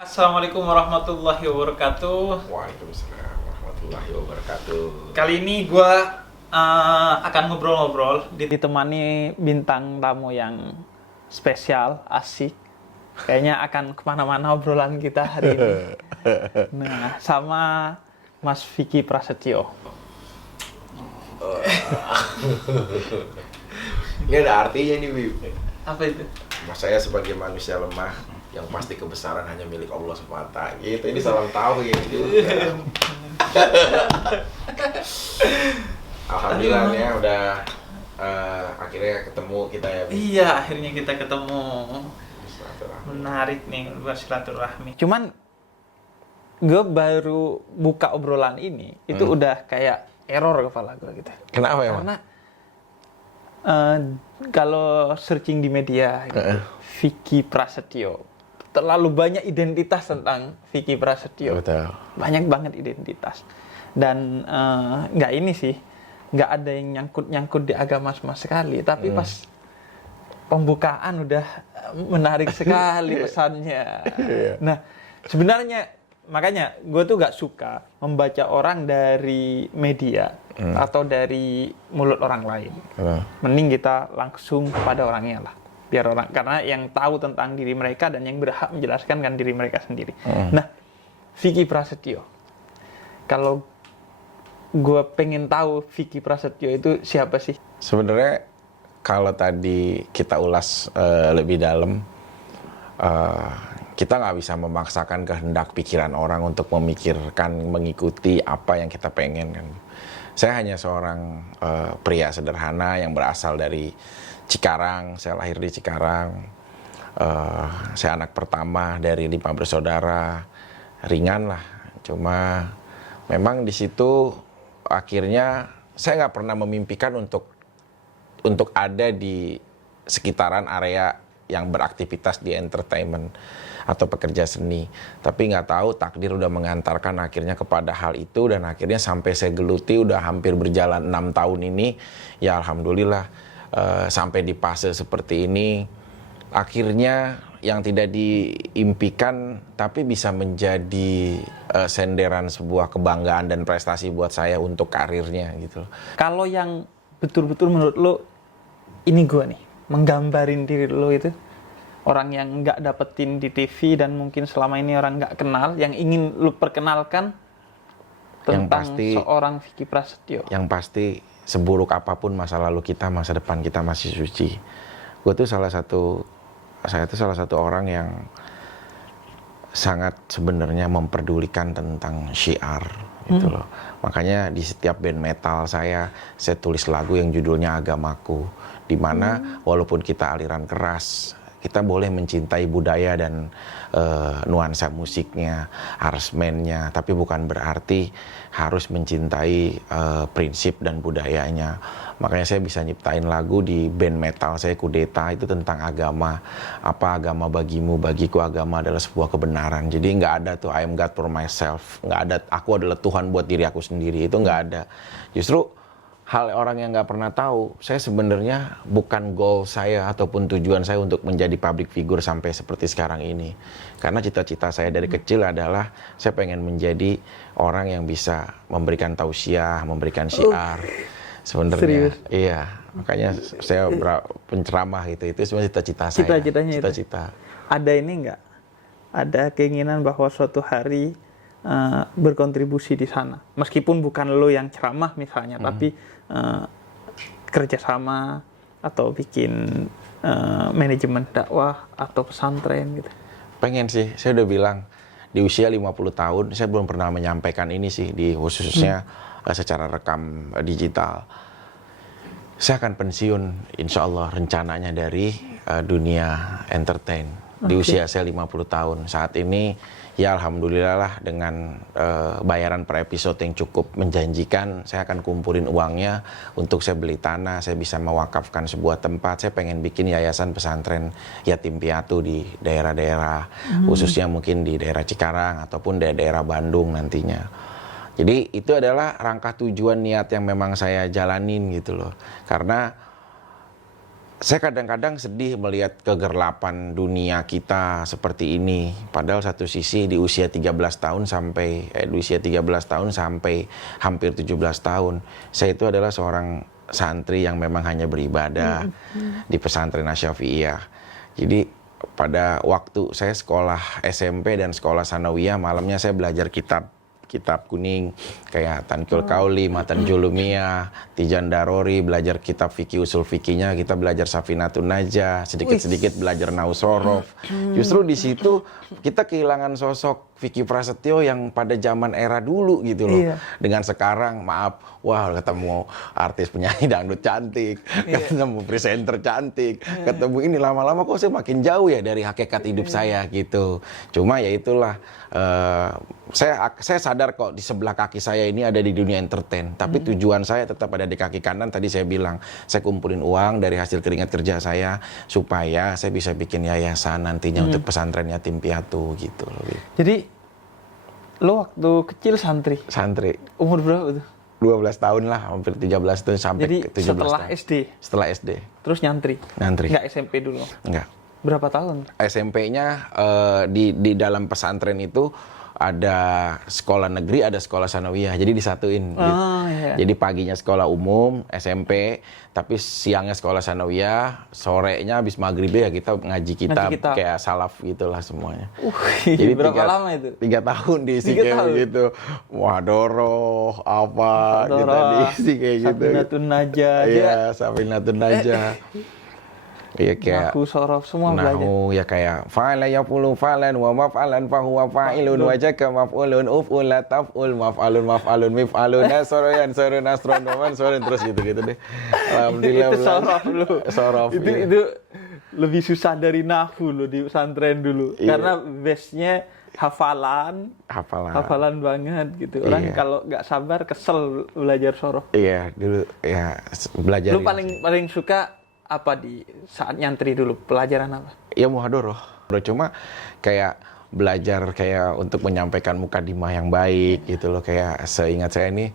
Assalamualaikum warahmatullahi wabarakatuh. Waalaikumsalam warahmatullahi wabarakatuh. Kali ini gue akan ngobrol-ngobrol ditemani bintang tamu yang spesial, asik. Kayaknya akan kemana-mana obrolan kita hari ini. Nah, sama Mas Vicky Prasetyo. Ini ada artinya nih, Bib. Apa itu? Mas saya sebagai manusia lemah yang pasti kebesaran hanya milik Allah semata. Gitu, ini salam tahu gitu. Alhamdulillah ya udah akhirnya ketemu kita ya. Bib. Iya, akhirnya kita ketemu. Silaturahmi. Menarik nih, bersilaturahmi. Cuman gue baru buka obrolan ini, itu udah kayak error kepala gue gitu. Kenapa ya, Karena kalau searching di media gitu, Vicky Prasetyo, terlalu banyak identitas tentang Vicky Prasetyo. Betul. Banyak banget identitas. Dan nggak ini sih, nggak ada yang nyangkut-nyangkut di agama sama sekali. Tapi pas pembukaan udah menarik sekali pesannya. Nah, sebenarnya makanya gue tuh gak suka membaca orang dari media atau dari mulut orang lain. Mending kita langsung kepada orangnya lah. Biar orang, karena yang tahu tentang diri mereka dan yang berhak menjelaskan kan diri mereka sendiri. Nah, Vicky Prasetyo. Kalau gue pengen tahu Vicky Prasetyo itu siapa sih? Sebenarnya kalau tadi kita ulas lebih dalam, kita nggak bisa memaksakan kehendak pikiran orang untuk memikirkan, mengikuti apa yang kita pengen kan. Saya hanya seorang pria sederhana yang berasal dari Cikarang. Saya lahir di Cikarang. Saya anak pertama dari 5 bersaudara. Ringan lah. Cuma memang di situ akhirnya saya nggak pernah memimpikan untuk ada di sekitaran area yang beraktivitas di entertainment atau pekerja seni. Tapi nggak tahu takdir udah mengantarkan akhirnya kepada hal itu, dan akhirnya sampai saya geluti udah hampir berjalan 6 tahun ini. Ya alhamdulillah sampai di fase seperti ini. Akhirnya yang tidak diimpikan tapi bisa menjadi senderan sebuah kebanggaan dan prestasi buat saya untuk karirnya gitu. Kalau yang betul-betul menurut lo, ini gue nih, menggambarin diri lo itu, orang yang nggak dapetin di TV dan mungkin selama ini orang nggak kenal, yang ingin lo perkenalkan tentang seorang Vicky Prasetyo. Yang pasti seburuk apapun masa lalu kita, masa depan kita masih suci. Saya tuh salah satu orang yang sangat sebenarnya memperdulikan tentang syiar gitu loh. Makanya di setiap band metal saya tulis lagu yang judulnya Agamaku, di mana walaupun kita aliran keras, kita boleh mencintai budaya dan nuansa musiknya, aransemennya, tapi bukan berarti harus mencintai prinsip dan budayanya. Makanya saya bisa nyiptain lagu di band metal saya, Kudeta, itu tentang agama. Apa agama bagimu, bagiku agama adalah sebuah kebenaran. Jadi nggak ada tuh I am God for myself, nggak ada aku adalah Tuhan buat diri aku sendiri, itu nggak ada. Justru hal orang yang nggak pernah tahu, saya sebenarnya bukan goal saya ataupun tujuan saya untuk menjadi public figure sampai seperti sekarang ini. Karena cita-cita saya dari kecil adalah saya pengen menjadi orang yang bisa memberikan tausiah, memberikan syiar. Sebenarnya, iya. Makanya saya penceramah gitu. Itu sebenarnya cita-cita saya. Cita-citanya Cita-cita. Ada ini nggak? Ada keinginan bahwa suatu hari berkontribusi di sana, meskipun bukan lo yang ceramah misalnya, tapi kerjasama atau bikin manajemen dakwah atau pesantren gitu. Pengen sih, saya udah bilang di usia 50 tahun saya belum pernah menyampaikan ini sih, di khususnya secara rekam digital. Saya akan pensiun insya Allah rencananya dari dunia entertain di usia saya 50 tahun. Saat ini ya alhamdulillah lah, dengan bayaran per episode yang cukup menjanjikan, saya akan kumpulin uangnya untuk saya beli tanah, saya bisa mewakafkan sebuah tempat. Saya pengen bikin yayasan pesantren yatim piatu di daerah-daerah, khususnya mungkin di daerah Cikarang ataupun daerah Bandung nantinya. Jadi itu adalah rangka tujuan niat yang memang saya jalanin gitu loh. Karena Saya kadang-kadang sedih melihat kegerlapan dunia kita seperti ini. Padahal satu sisi di usia 13 tahun sampai hampir 17 tahun, saya itu adalah seorang santri yang memang hanya beribadah di pesantren Asy-Syafi'iyah. Jadi pada waktu saya sekolah SMP dan sekolah sanawiyah, malamnya saya belajar kitab kuning kayak Tanqul Qauli, Matan Julumiyah, Tijan Darori, belajar kitab fikih usul fikihnya, kita belajar Safinatun Najah, sedikit-sedikit belajar Nahwu Shorof. Justru di situ kita kehilangan sosok Vicky Prasetyo yang pada zaman era dulu gitu loh. Iya. Dengan sekarang maaf, wah ketemu artis penyanyi dangdut cantik, ketemu presenter cantik, ketemu ini lama-lama kok saya makin jauh ya dari hakikat hidup saya gitu. Cuma ya itulah saya sadar kok di sebelah kaki saya ini ada di dunia entertain, tapi tujuan saya tetap ada di kaki kanan. Tadi saya bilang, saya kumpulin uang dari hasil keringat kerja saya supaya saya bisa bikin yayasan nantinya untuk pesantren yatim piatu gitu loh. Jadi lo waktu kecil santri umur berapa tuh? 12 tahun lah, hampir 13 tahun sampai Jadi ke 17 setelah tahun. SD? Setelah SD. Terus nyantri? Nggak SMP dulu? Enggak. Berapa tahun? SMP-nya di dalam pesantren itu ada sekolah negeri, ada sekolah sanawiyah. Jadi disatuin. Iya. Jadi paginya sekolah umum, SMP, tapi siangnya sekolah sanawiyah, sorenya habis maghrib ya kita ngaji kitab kayak salaf gitulah semuanya. Jadi berapa lama itu? 3 tahun diisi kayak begitu. Muhadoroh, apa, kita diisi kayak gitu. Safinatun Najah. Iya, Safinatun Najah. Iya kayak Nahwu Shorof semua belajar. Nahwu ya kayak fa'ala yaqulu fa'lan wa maf'alan fa huwa fa'ilun wa jaka maf'ulun uf'ula taf'ul maf'alun mif'alun nasroyan sarun nasron man sarun terus gitu-gitu deh. Alhamdulillah. Itu Shorof lu. Shorof. Itu lebih susah dari Nahwu lo di pesantren dulu. Iya. Karena base-nya hafalan banget gitu. Orang kalau nggak sabar kesel belajar Shorof. Iya, dulu ya belajar. Lu paling suka apa di saat nyantri dulu? Pelajaran apa? Ya muhadoroh. Cuma kayak belajar kayak untuk menyampaikan mukadimah yang baik gitu loh. Kayak seingat saya ini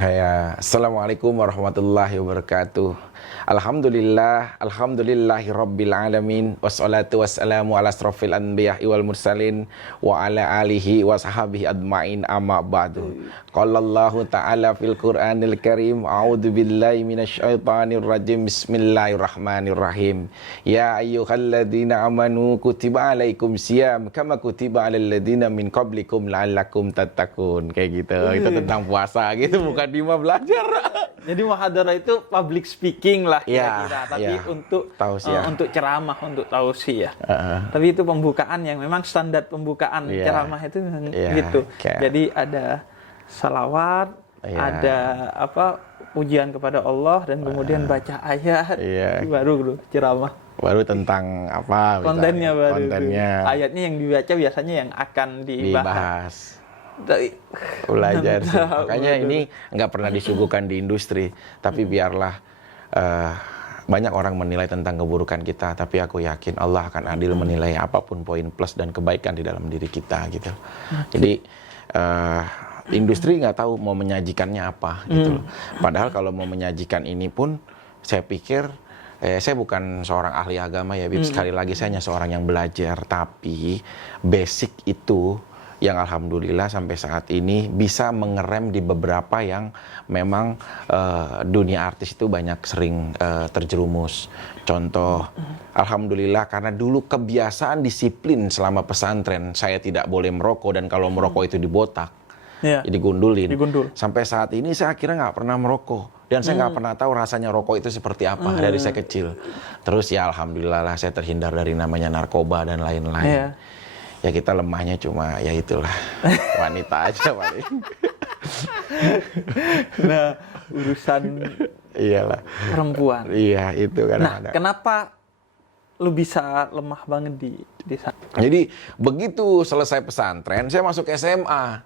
kayak Assalamualaikum warahmatullahi wabarakatuh. Alhamdulillahi rabbil alamin. Wassalatu wassalamu ala asrofil anbiya'i wal mursalin wa ala alihi wa sahabihi adma'in amma ba'du. Qala Allahu ta'ala fil Qur'anil Karim, a'udzu billahi minasyaitonir rajim. Bismillahirrahmanirrahim. Ya ayyuhalladzina amanu kutiba alaikum siyam kama kutiba alal ladzina min qablikum la'allakum tattaqun. Kayak gitu. Itu tentang puasa gitu, mukadimah belajar. Jadi muhadharah itu public speaking lah kira-kira, tapi untuk ceramah, untuk tausiah. Tapi itu pembukaan yang memang standar pembukaan ceramah itu gitu. Jadi ada salawat, ada pujian kepada Allah dan kemudian baca ayat, baru ceramah. Baru tentang apa? Kontennya baru. Ayatnya yang dibaca biasanya yang akan dibahas. Belajar sih. Makanya ini nggak pernah disuguhkan di industri, tapi biarlah banyak orang menilai tentang keburukan kita, tapi aku yakin Allah akan adil menilai apapun poin plus dan kebaikan di dalam diri kita gitu. Jadi industri nggak tahu mau menyajikannya apa gitu loh. Padahal kalau mau menyajikan ini pun saya pikir saya bukan seorang ahli agama ya, Bib. Sekali lagi saya hanya seorang yang belajar, tapi basic itu yang alhamdulillah sampai saat ini bisa mengerem di beberapa yang memang dunia artis itu banyak sering terjerumus. Contoh, alhamdulillah karena dulu kebiasaan disiplin selama pesantren, saya tidak boleh merokok dan kalau merokok itu dibotak, digundul. Sampai saat ini saya akhirnya nggak pernah merokok. Dan saya nggak pernah tahu rasanya rokok itu seperti apa dari saya kecil. Terus ya alhamdulillah lah saya terhindar dari namanya narkoba dan lain-lain. Ya kita lemahnya cuma ya itulah wanita aja paling. Nah, urusan iyalah perempuan. Iya, itu kan. Nah, kenapa lu bisa lemah banget di sana? Jadi begitu selesai pesantren, saya masuk SMA.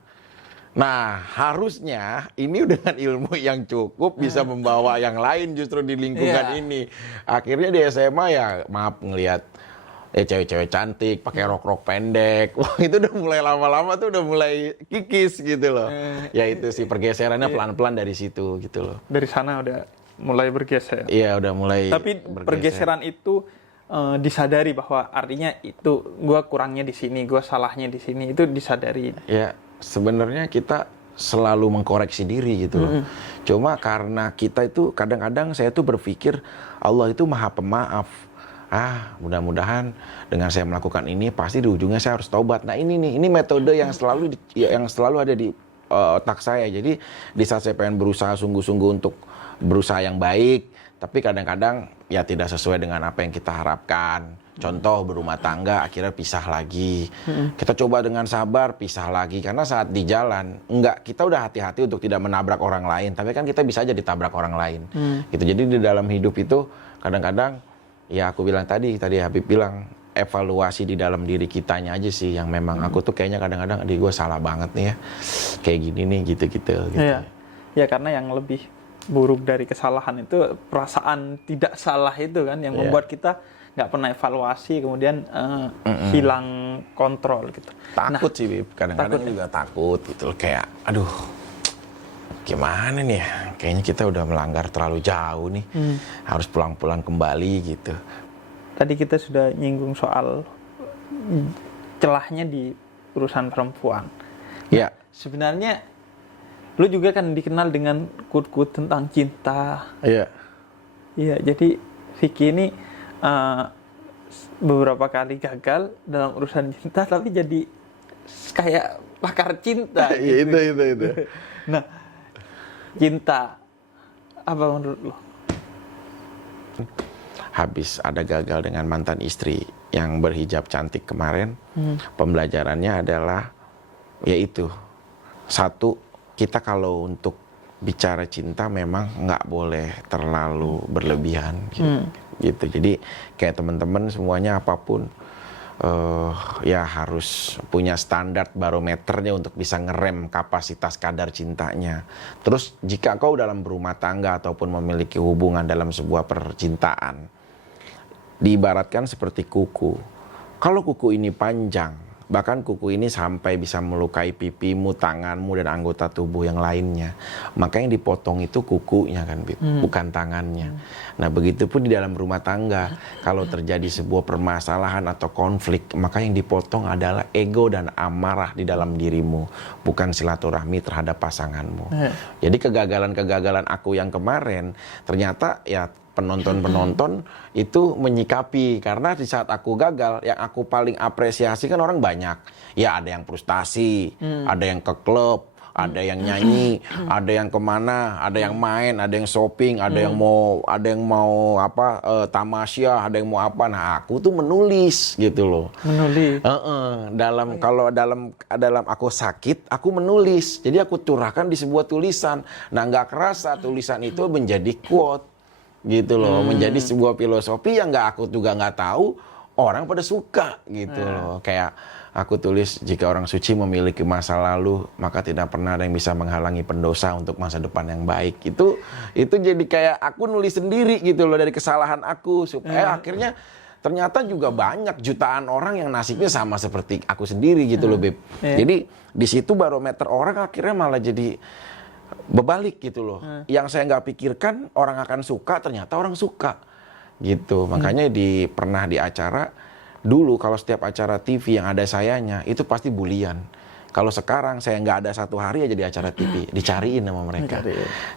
Nah, harusnya ini dengan ilmu yang cukup bisa membawa yang lain justru di lingkungan ini. Akhirnya di SMA ya maaf ngelihat cewek-cewek cantik pakai rok-rok pendek. Wah, itu udah mulai lama-lama tuh udah mulai kikis gitu loh. Ya itu sih pergeserannya pelan-pelan dari situ gitu loh. Dari sana udah mulai bergeser. Iya, udah mulai Tapi bergeser. pergeseran itu disadari bahwa artinya itu gue kurangnya di sini, gue salahnya di sini, itu disadari. Ya, sebenarnya kita selalu mengkoreksi diri gitu loh. Cuma karena kita itu kadang-kadang saya tuh berpikir Allah itu Maha Pemaaf. Mudah-mudahan dengan saya melakukan ini pasti di ujungnya saya harus taubat. Nah, ini metode yang selalu ada di otak saya. Jadi di saat saya pengen berusaha sungguh-sungguh untuk berusaha yang baik, tapi kadang-kadang ya tidak sesuai dengan apa yang kita harapkan. Contoh berumah tangga akhirnya pisah lagi. Kita coba dengan sabar pisah lagi karena saat di jalan kita udah hati-hati untuk tidak menabrak orang lain, tapi kan kita bisa aja ditabrak orang lain. Gitu. Jadi di dalam hidup itu kadang-kadang ya aku bilang tadi Habib bilang evaluasi di dalam diri kitanya aja sih yang memang aku tuh kayaknya kadang-kadang di gue salah banget nih ya. Kayak gini nih gitu. Iya. Ya karena yang lebih buruk dari kesalahan itu perasaan tidak salah itu kan yang membuat kita nggak pernah evaluasi, kemudian hilang kontrol gitu. Takut sih, Bib. Kadang-kadang juga takut gitu loh. Kayak, aduh, gimana nih ya? Kayaknya kita udah melanggar terlalu jauh nih. Harus pulang-pulang kembali gitu. Tadi kita sudah nyinggung soal celahnya di urusan perempuan. Ya. Sebenarnya, lu juga kan dikenal dengan quote-quote tentang cinta. Iya. Iya, jadi Vicky ini beberapa kali gagal dalam urusan cinta, tapi jadi kayak pakar cinta. Gitu. Itu. Nah, cinta apa menurut lo? Habis ada gagal dengan mantan istri yang berhijab cantik kemarin, pembelajarannya adalah yaitu satu, kita kalau untuk bicara cinta memang nggak boleh terlalu berlebihan gitu. Jadi kayak teman-teman semuanya apapun ya harus punya standar barometernya untuk bisa ngerem kapasitas kadar cintanya. Terus jika kau dalam berumah tangga ataupun memiliki hubungan dalam sebuah percintaan, diibaratkan seperti kuku. Kalau kuku ini panjang, bahkan kuku ini sampai bisa melukai pipimu, tanganmu, dan anggota tubuh yang lainnya, maka yang dipotong itu kukunya kan, bukan tangannya. Nah, begitupun di dalam rumah tangga, kalau terjadi sebuah permasalahan atau konflik, maka yang dipotong adalah ego dan amarah di dalam dirimu, bukan silaturahmi terhadap pasanganmu. Jadi kegagalan-kegagalan aku yang kemarin, ternyata ya penonton-penonton itu menyikapi, karena di saat aku gagal, yang aku paling apresiasi kan orang banyak. Ya ada yang frustasi, ada yang ke klub, ada yang nyanyi, ada yang kemana, ada yang main, ada yang shopping, ada yang mau tamasya, ada yang mau apa. Nah, aku tuh menulis gitu loh. Menulis. Kalau dalam aku sakit, aku menulis. Jadi aku curahkan di sebuah tulisan. Nah, nggak kerasa tulisan itu menjadi quote. Gitu loh, menjadi sebuah filosofi yang aku juga nggak tahu orang pada suka gitu loh. Kayak aku tulis, jika orang suci memiliki masa lalu, maka tidak pernah ada yang bisa menghalangi pendosa untuk masa depan yang baik. Itu jadi kayak aku nulis sendiri gitu loh dari kesalahan aku, supaya akhirnya ternyata juga banyak jutaan orang yang nasibnya sama seperti aku sendiri gitu loh, Beb. Jadi di situ barometer orang akhirnya malah jadi berbalik gitu loh. Yang saya nggak pikirkan orang akan suka, ternyata orang suka gitu. Makanya pernah di acara dulu, kalau setiap acara TV yang ada sayanya itu pasti bulian. Kalau sekarang saya nggak ada satu hari aja di acara TV, dicariin sama mereka.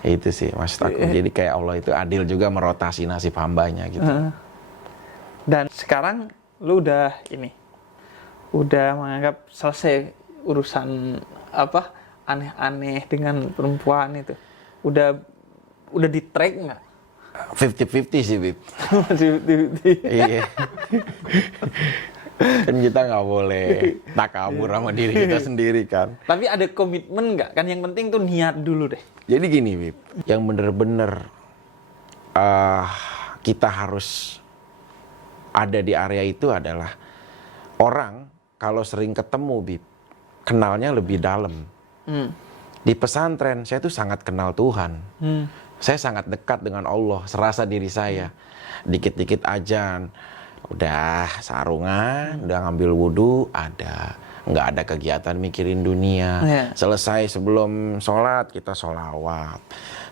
Itu sih maksud aku. Jadi kayak Allah itu adil juga merotasi nasib hambanya gitu. Dan sekarang lu udah menganggap selesai urusan aneh-aneh dengan perempuan itu. Udah di track nggak? 50-50 sih, Bib. Masih 50-50. Iya. Kan kita nggak boleh takabur sama diri kita sendiri kan. Tapi ada komitmen nggak? Kan yang penting tuh niat dulu deh. Jadi gini, Bib. Yang bener-bener kita harus ada di area itu adalah orang kalau sering ketemu, Bib, kenalnya lebih dalam. Di pesantren saya tuh sangat kenal Tuhan. Saya sangat dekat dengan Allah, serasa diri saya. Dikit-dikit ajan, udah sarungan, udah ngambil wudhu, nggak ada kegiatan mikirin dunia. Selesai sebelum sholat kita sholawat.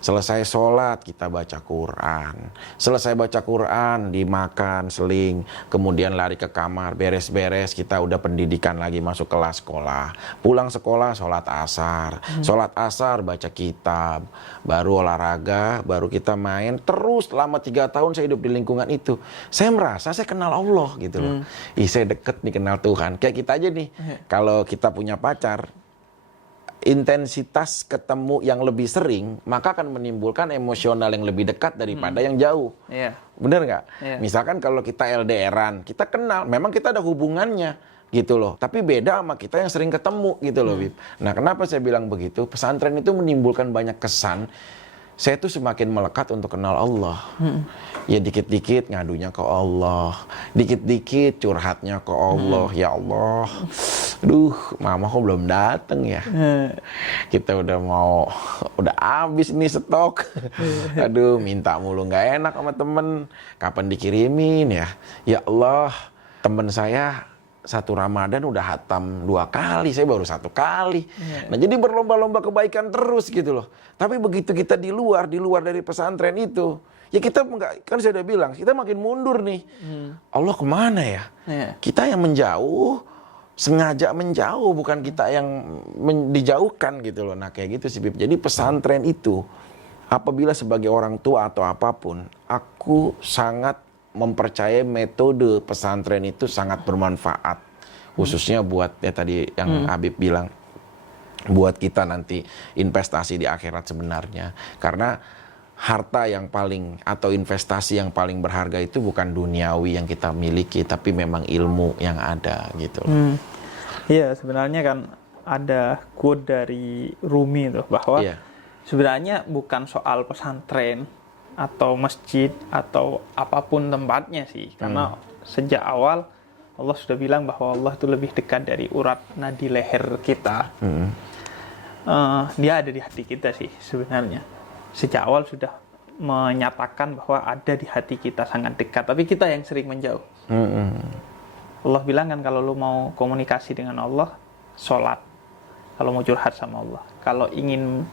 Selesai sholat kita baca Quran. Selesai baca Quran dimakan, seling, kemudian lari ke kamar, beres-beres kita udah pendidikan lagi, masuk kelas sekolah. Pulang sekolah sholat asar. Sholat asar baca kitab, baru olahraga, baru kita main. Terus selama 3 tahun saya hidup di lingkungan itu. Saya merasa saya kenal Allah gitu loh. Ih, saya deket nih kenal Tuhan. Kayak kita aja nih, kalau kita punya pacar, intensitas ketemu yang lebih sering, maka akan menimbulkan emosional yang lebih dekat daripada yang jauh. Bener nggak? Misalkan kalau kita LDRan, kita kenal, memang kita ada hubungannya gitu loh. Tapi beda sama kita yang sering ketemu gitu loh, Bib. Nah, kenapa saya bilang begitu? Pesantren itu menimbulkan banyak kesan. Saya tuh semakin melekat untuk kenal Allah. Ya dikit-dikit ngadunya ke Allah, dikit-dikit curhatnya ke Allah. Ya Allah, aduh, mama kok belum dateng ya? Kita udah habis nih stok. Aduh, minta mulu nggak enak sama temen. Kapan dikirimin ya? Ya Allah, temen saya 1 Ramadan udah hatam 2 kali, saya baru 1 kali. Nah, jadi berlomba-lomba kebaikan terus gitu loh. Tapi begitu kita di luar dari pesantren itu, ya kita enggak, kan saya udah bilang, kita makin mundur nih. Allah kemana ya? Kita yang menjauh, sengaja menjauh, bukan kita yang dijauhkan gitu loh. Nah, kayak gitu sih, Bib. Jadi pesantren itu, apabila sebagai orang tua atau apapun, aku sangat mempercayai metode pesantren itu sangat bermanfaat, khususnya buat ya tadi yang Habib bilang, buat kita nanti investasi di akhirat sebenarnya. Karena harta yang paling atau investasi yang paling berharga itu bukan duniawi yang kita miliki, tapi memang ilmu yang ada gitu. Iya, sebenarnya kan ada quote dari Rumi tuh bahwa sebenarnya bukan soal pesantren atau masjid atau apapun tempatnya sih, karena sejak awal Allah sudah bilang bahwa Allah itu lebih dekat dari urat nadi leher kita. Dia ada di hati kita sih sebenarnya. Sejak awal sudah menyatakan bahwa ada di hati kita, sangat dekat, tapi kita yang sering menjauh. Allah bilang kan, kalau lu mau komunikasi dengan Allah, sholat. Kalau mau curhat sama Allah, kalau ingin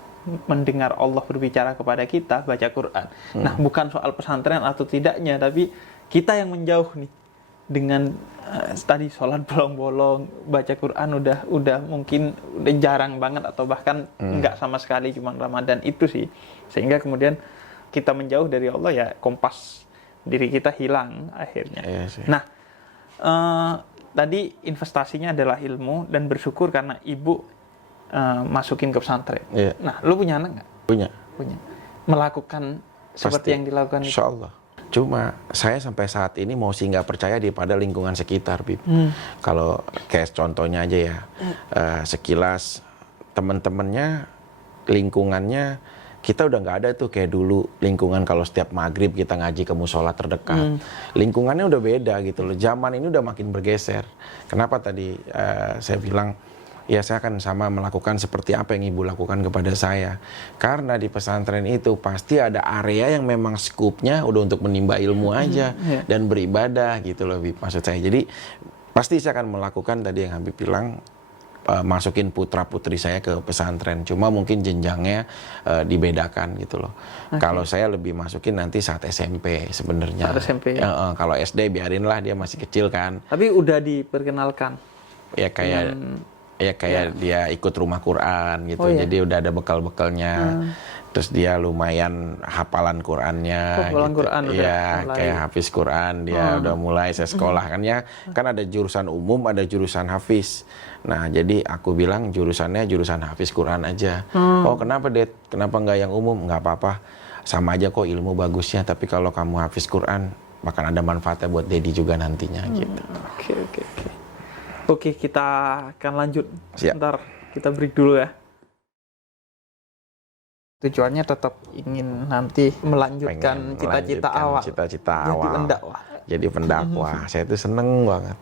mendengar Allah berbicara kepada kita, baca Quran. Nah, bukan soal pesantren atau tidaknya, tapi kita yang menjauh nih dengan tadi sholat bolong-bolong, baca Quran udah mungkin udah jarang banget atau bahkan nggak sama sekali, cuma Ramadan itu sih. Sehingga kemudian kita menjauh dari Allah, ya kompas diri kita hilang akhirnya. Nah, tadi investasinya adalah ilmu, dan bersyukur karena ibu masukin ke pesantren. Nah, lu punya anak nggak? Punya. Melakukan seperti yang dilakukan Insya Allah. Cuma saya sampai saat ini masih nggak percaya daripada lingkungan sekitar, Bib. Kalau kayak contohnya aja ya, sekilas teman-temannya, lingkungannya, kita udah nggak ada tuh kayak dulu lingkungan kalau setiap maghrib kita ngaji ke musola terdekat. Lingkungannya udah beda gitu loh. Zaman ini udah makin bergeser. Kenapa tadi saya bilang, ya saya akan sama melakukan seperti apa yang ibu lakukan kepada saya. Karena di pesantren itu pasti ada area yang memang skupnya udah untuk menimba ilmu aja dan beribadah gitu loh, Bib, maksud saya. Jadi pasti saya akan melakukan tadi yang Habib bilang, masukin putra-putri saya ke pesantren. Cuma mungkin jenjangnya dibedakan gitu loh. Kalau saya lebih masukin nanti saat SMP sebenarnya. Saat SMP. Kalau SD biarinlah, dia masih kecil kan. Tapi udah diperkenalkan. Ya kayak dia ikut rumah Quran gitu. Jadi udah ada bekal-bekalnya. Terus dia lumayan hafalan Qurannya. Hafalan gitu. Quran Ya, kayak hafiz Quran dia udah mulai. Saya sekolah kan ada jurusan umum, ada jurusan hafiz. Nah, jadi aku bilang jurusannya jurusan hafiz Quran aja. Oh, kenapa, Det? Kenapa nggak yang umum? Nggak apa-apa. Sama aja kok ilmu bagusnya. Tapi kalau kamu hafiz Quran, bahkan ada manfaatnya buat Dedi juga nantinya gitu. Oke, kita akan lanjut. Siap. Ntar kita break dulu ya. Tujuannya tetap ingin nanti melanjutkan cita-cita awal. Cita-cita awal. Jadi pendakwah. Jadi pendakwah. Saya tuh seneng banget.